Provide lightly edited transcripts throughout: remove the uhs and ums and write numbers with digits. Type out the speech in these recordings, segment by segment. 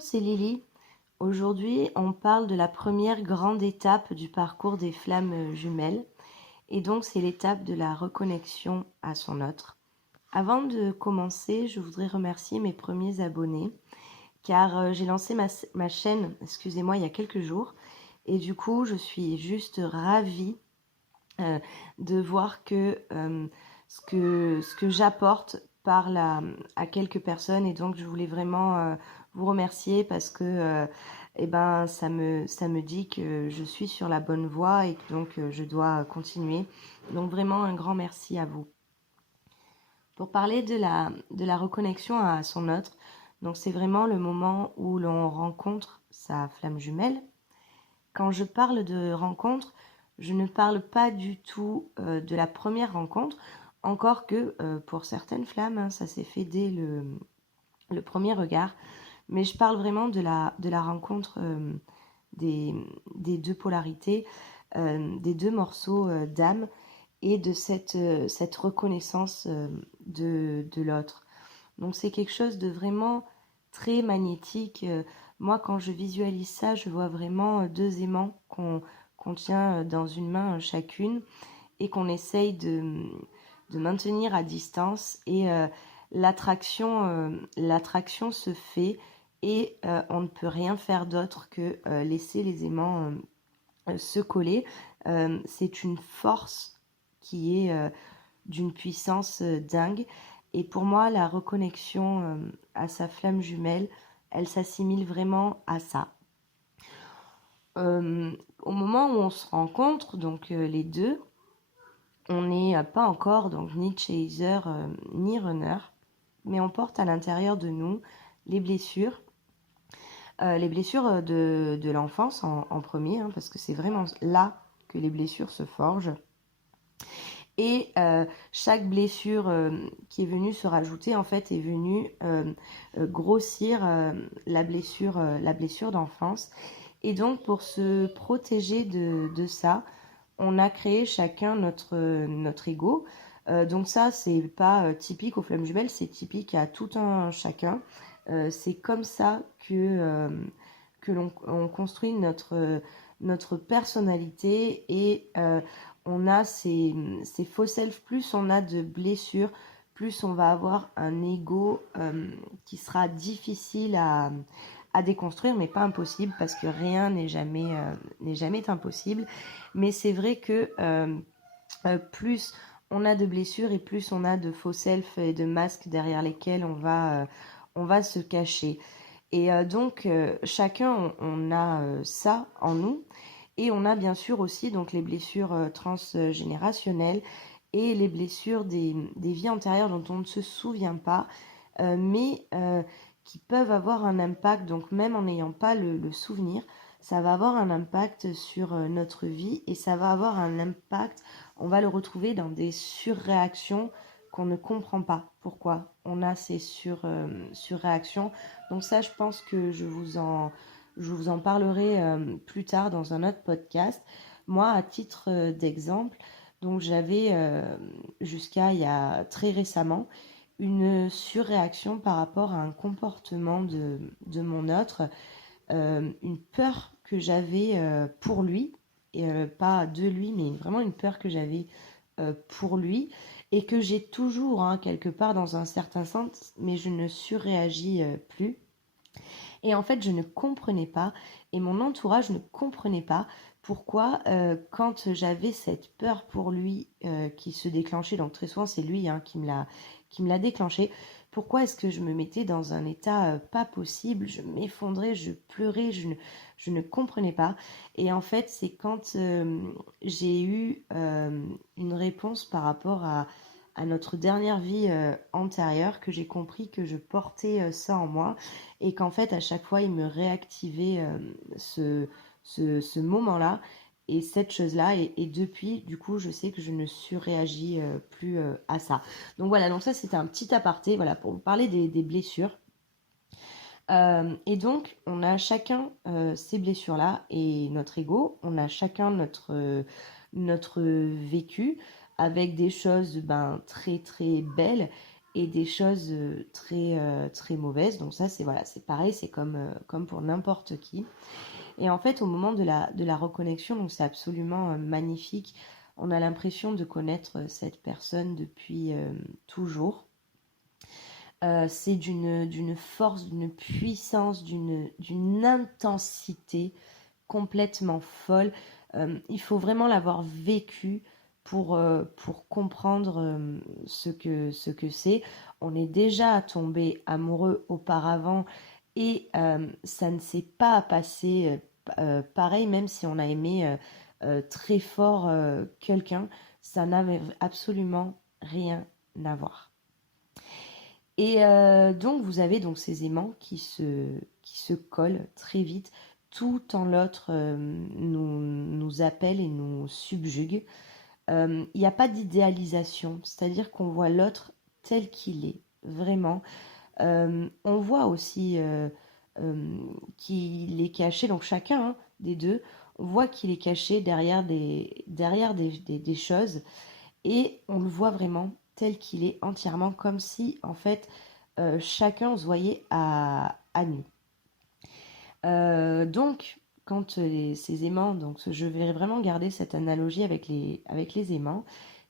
Bonjour, c'est Lily. Aujourd'hui, on parle de la première grande étape du parcours des flammes jumelles. Et donc, c'est l'étape de la reconnexion à son autre. Avant de commencer, je voudrais remercier mes premiers abonnés, car j'ai lancé ma chaîne, excusez-moi, il y a quelques jours. Et du coup, je suis juste ravie euh, de voir que ce que j'apporte parle à quelques personnes. Et donc, je voulais vraiment vous remercier parce que ça me dit que je suis sur la bonne voie et que donc je dois continuer. Donc, vraiment, un grand merci à vous. Pour parler de la reconnexion à son autre, donc c'est vraiment le moment où l'on rencontre sa flamme jumelle. Quand je parle de rencontre, je ne parle pas du tout de la première rencontre, encore que pour certaines flammes, hein, ça s'est fait dès le premier regard, mais je parle vraiment de la rencontre des, des deux polarités, des deux morceaux d'âme et de cette reconnaissance de l'autre. Donc c'est quelque chose de vraiment très magnétique. Moi, quand je visualise ça, je vois vraiment deux aimants qu'on tient dans une main chacune et qu'on essaye de maintenir à distance. Et l'attraction se fait et on ne peut rien faire d'autre que laisser les aimants se coller. C'est une force qui est d'une puissance dingue. Et pour moi, la reconnexion à sa flamme jumelle, elle s'assimile vraiment à ça. Au moment où on se rencontre, donc les deux, on n'est pas encore donc ni chaser ni runner, mais on porte à l'intérieur de nous les blessures de l'enfance en premier, hein, parce que c'est vraiment là que les blessures se forgent. Et chaque blessure qui est venue se rajouter, en fait, est venue grossir la blessure d'enfance. Et donc, pour se protéger de ça, on a créé chacun notre ego. Donc ça, c'est pas typique aux flammes jumelles, c'est typique à tout un chacun. C'est comme ça que l'on construit notre personnalité et on a ces faux self, plus on a de blessures, plus on va avoir un ego qui sera difficile à déconstruire, mais pas impossible, parce que rien n'est jamais impossible. Mais c'est vrai que plus on a de blessures et plus on a de faux self et de masques derrière lesquels on va se cacher. Et donc, chacun, on a ça en nous. Et on a bien sûr aussi donc, les blessures transgénérationnelles et les blessures des vies antérieures dont on ne se souvient pas, mais qui peuvent avoir un impact. Donc, même en n'ayant pas le souvenir, ça va avoir un impact sur notre vie et ça va avoir un impact, on va le retrouver dans des surréactions qu'on ne comprend pas pourquoi on a ces surréactions. Donc ça, je pense que je vous en parlerai plus tard dans un autre podcast. Moi, à titre d'exemple, donc j'avais jusqu'à il y a très récemment une surréaction par rapport à un comportement de mon autre, une peur que j'avais pour lui, et pas de lui, mais vraiment une peur que j'avais pour lui et que j'ai toujours hein, quelque part dans un certain sens, mais je ne surréagis plus. Et en fait, je ne comprenais pas, et mon entourage ne comprenait pas pourquoi, quand j'avais cette peur pour lui qui se déclenchait, donc très souvent c'est lui hein, qui me l'a déclenché, pourquoi est-ce que je me mettais dans un état pas possible, je m'effondrais, je pleurais, je ne comprenais pas. Et en fait, c'est quand j'ai eu une réponse par rapport à notre dernière vie antérieure que j'ai compris que je portais ça en moi et qu'en fait à chaque fois il me réactivait ce moment-là et cette chose-là et depuis du coup je sais que je ne surréagis plus à ça. Donc voilà, donc ça c'était un petit aparté voilà, pour vous parler des blessures. Et donc on a chacun ces blessures-là et notre ego, on a chacun notre vécu avec des choses ben, très très belles et des choses très mauvaises. Donc ça, c'est voilà, c'est pareil, c'est comme pour n'importe qui. Et en fait, au moment de la reconnexion, donc c'est absolument magnifique. On a l'impression de connaître cette personne depuis toujours. C'est d'une force, d'une puissance, d'une intensité complètement folle. Il faut vraiment l'avoir vécu pour comprendre ce que c'est. On est déjà tombé amoureux auparavant et ça ne s'est pas passé pareil, même si on a aimé très fort quelqu'un, ça n'avait absolument rien à voir. Et donc vous avez donc ces aimants qui se collent très vite, tout en l'autre nous appelle et nous subjugue. Il n'y a pas d'idéalisation, c'est-à-dire qu'on voit l'autre tel qu'il est, vraiment. On voit aussi qu'il est caché, donc chacun des deux, on voit qu'il est caché derrière des choses et on le voit vraiment tel qu'il est entièrement, comme si en fait chacun se voyait à nu. Donc, quand ces aimants, donc je vais vraiment garder cette analogie avec les aimants,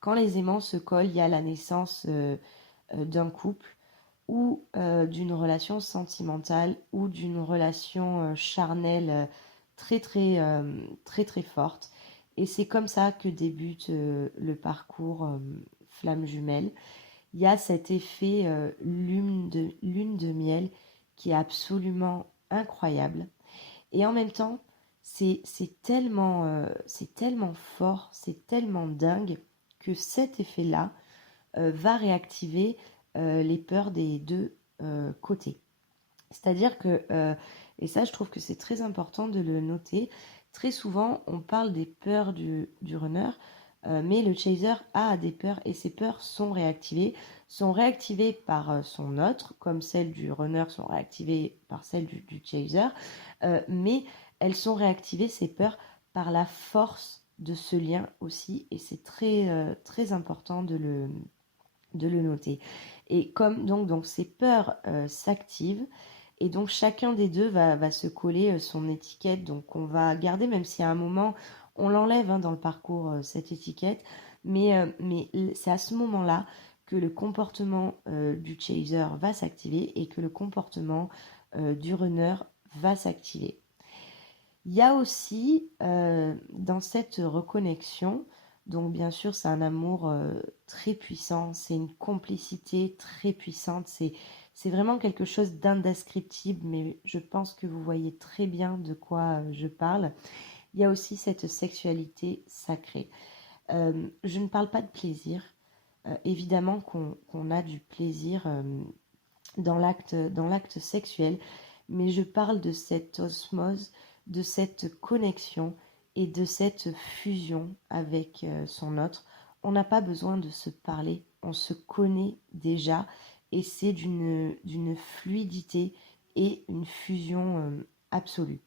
quand les aimants se collent, il y a la naissance d'un couple ou d'une relation sentimentale ou d'une relation charnelle très forte. Et c'est comme ça que débute le parcours flamme jumelle. Il y a cet effet lune de miel qui est absolument incroyable. Et en même temps, c'est tellement fort, c'est tellement dingue que cet effet-là va réactiver les peurs des deux côtés. C'est-à-dire que, et ça je trouve que c'est très important de le noter, très souvent on parle des peurs du runner, mais le chaser a des peurs et ces peurs sont réactivées par son autre, comme celles du runner sont réactivées par celles du chaser, mais elles sont réactivées, ces peurs, par la force de ce lien aussi, et c'est très important de le noter. Et comme donc ces peurs s'activent, et donc chacun des deux va se coller son étiquette, donc on va garder, même si à un moment on l'enlève dans le parcours, cette étiquette, mais c'est à ce moment-là que le comportement du chaser va s'activer et que le comportement du runner va s'activer. Il y a aussi dans cette reconnexion, donc bien sûr c'est un amour très puissant, c'est une complicité très puissante, c'est vraiment quelque chose d'indescriptible, mais je pense que vous voyez très bien de quoi je parle. Il y a aussi cette sexualité sacrée. Je ne parle pas de plaisir, évidemment qu'on a du plaisir dans l'acte sexuel, mais je parle de cette osmose, de cette connexion et de cette fusion avec son autre. On n'a pas besoin de se parler, on se connaît déjà et c'est d'une fluidité et une fusion absolue.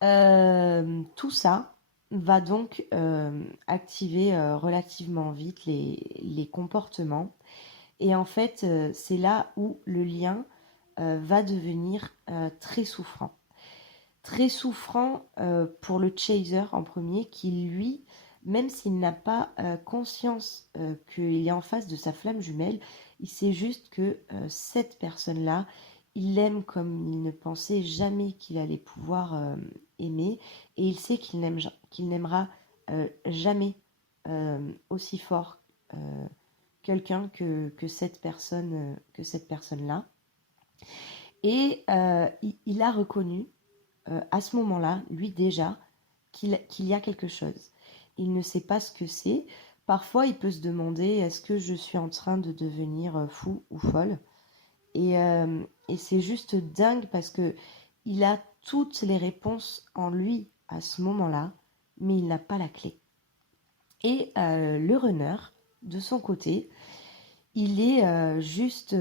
Tout ça va donc activer relativement vite les comportements et en fait, c'est là où le lien va devenir très souffrant. Très souffrant pour le chaser en premier, qui lui, même s'il n'a pas conscience qu'il est en face de sa flamme jumelle, il sait juste que cette personne-là, il l'aime comme il ne pensait jamais qu'il allait pouvoir aimer, et il sait qu'il n'aimera jamais aussi fort quelqu'un que cette personne-là. Et il a reconnu à ce moment-là, lui déjà, qu'il y a quelque chose. Il ne sait pas ce que c'est. Parfois, il peut se demander, est-ce que je suis en train de devenir fou ou folle? Et c'est juste dingue parce que il a toutes les réponses en lui à ce moment-là, mais il n'a pas la clé. Et le runner, de son côté, il est juste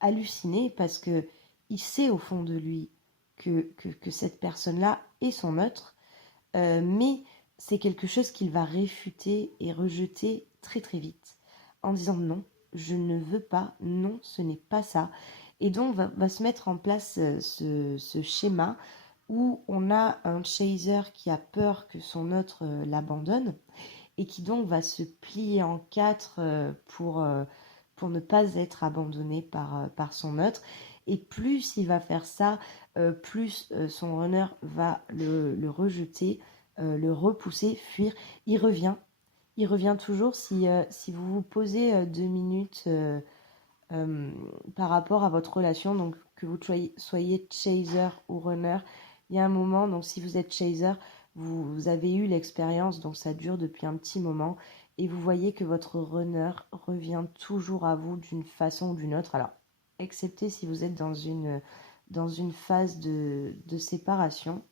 halluciné parce que il sait au fond de lui que cette personne-là est son neutre, mais c'est quelque chose qu'il va réfuter et rejeter très très vite. en disant non, je ne veux pas, non, ce n'est pas ça. Et donc va se mettre en place ce schéma où on a un chaser qui a peur que son hôte l'abandonne et qui donc va se plier en quatre pour ne pas être abandonné par son hôte. Et plus il va faire ça, plus son runner va le rejeter, le repousser, fuir. Il revient. Il revient toujours si vous vous posez 2 minutes par rapport à votre relation, donc que vous soyez chaser ou runner. Il y a un moment, donc si vous êtes chaser, vous avez eu l'expérience, donc ça dure depuis un petit moment, et vous voyez que votre runner revient toujours à vous d'une façon ou d'une autre. Alors, excepté si vous êtes dans une phase de séparation,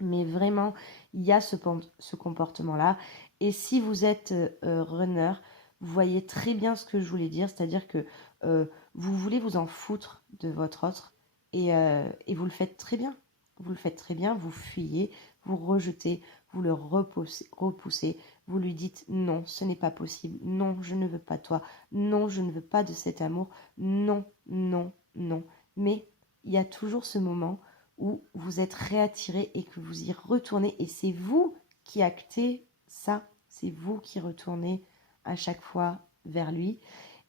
mais vraiment, il y a ce comportement-là. Et si vous êtes runner, vous voyez très bien ce que je voulais dire, c'est-à-dire que vous voulez vous en foutre de votre autre et vous le faites très bien. Vous le faites très bien, vous fuyez, vous rejetez, vous le repoussez, vous lui dites non, ce n'est pas possible, non, je ne veux pas toi, non, je ne veux pas de cet amour, non, non, non. Mais il y a toujours ce moment où vous êtes réattiré et que vous y retournez et c'est vous qui actez ça, c'est vous qui retournez à chaque fois vers lui.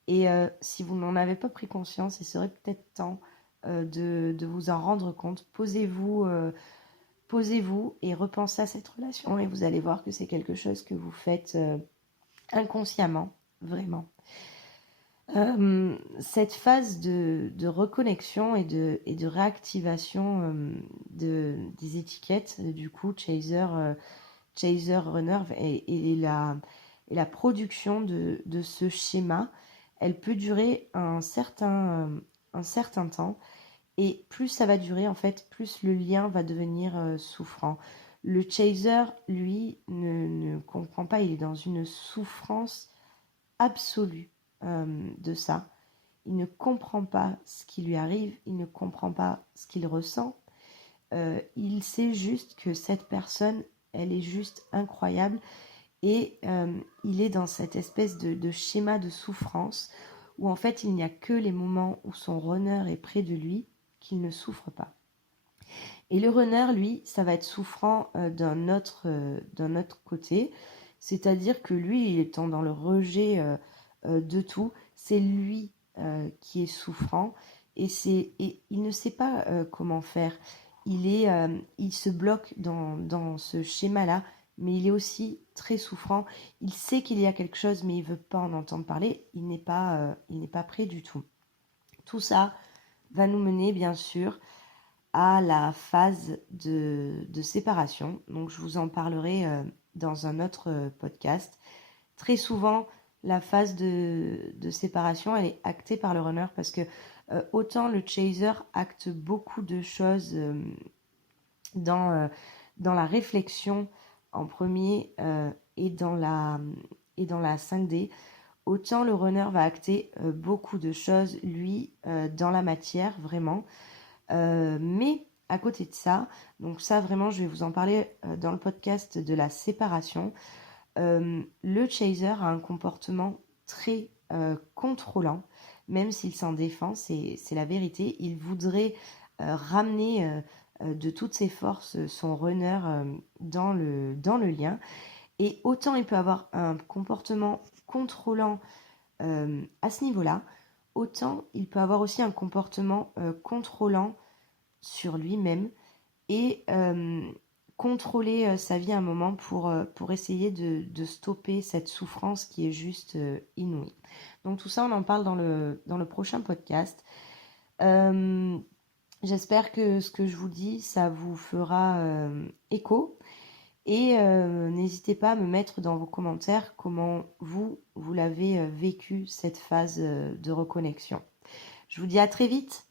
Et si vous n'en avez pas pris conscience, il serait peut-être temps de vous en rendre compte. Posez-vous et repensez à cette relation et vous allez voir que c'est quelque chose que vous faites inconsciemment, vraiment. Cette phase de reconnexion et de réactivation des étiquettes, du coup, chaser runner et la production de ce schéma, elle peut durer un certain temps. Et plus ça va durer, en fait, plus le lien va devenir souffrant. Le chaser, lui, ne comprend pas, il est dans une souffrance absolue de ça. Il ne comprend pas ce qui lui arrive, il ne comprend pas ce qu'il ressent. Il sait juste que cette personne, elle est juste incroyable et il est dans cette espèce de schéma de souffrance où en fait il n'y a que les moments où son runner est près de lui qu'il ne souffre pas. Et le runner, lui, ça va être souffrant d'un autre côté, c'est-à-dire que lui, il étant dans le rejet de tout, c'est lui qui est souffrant et il ne sait pas comment faire. Il se bloque dans ce schéma-là, mais il est aussi très souffrant. Il sait qu'il y a quelque chose, mais il veut pas en entendre parler. Il n'est pas prêt du tout. Tout ça va nous mener, bien sûr, à la phase de séparation. Donc, je vous en parlerai dans un autre podcast. Très souvent, la phase de séparation, elle est actée par le runner parce que autant le chaser acte beaucoup de choses dans la réflexion en premier et dans la 5D, autant le runner va acter beaucoup de choses, lui, dans la matière, vraiment. Mais à côté de ça, donc ça vraiment, je vais vous en parler dans le podcast de la séparation. Le chaser a un comportement très contrôlant, même s'il s'en défend, c'est la vérité. Il voudrait ramener de toutes ses forces son runner dans le lien. Et autant il peut avoir un comportement contrôlant à ce niveau-là, autant il peut avoir aussi un comportement contrôlant sur lui-même et contrôler sa vie à un moment pour essayer de stopper cette souffrance qui est juste inouïe. Donc tout ça, on en parle dans le prochain podcast. J'espère que ce que je vous dis, ça vous fera écho. Et n'hésitez pas à me mettre dans vos commentaires comment vous l'avez vécu, cette phase de reconnexion. Je vous dis à très vite.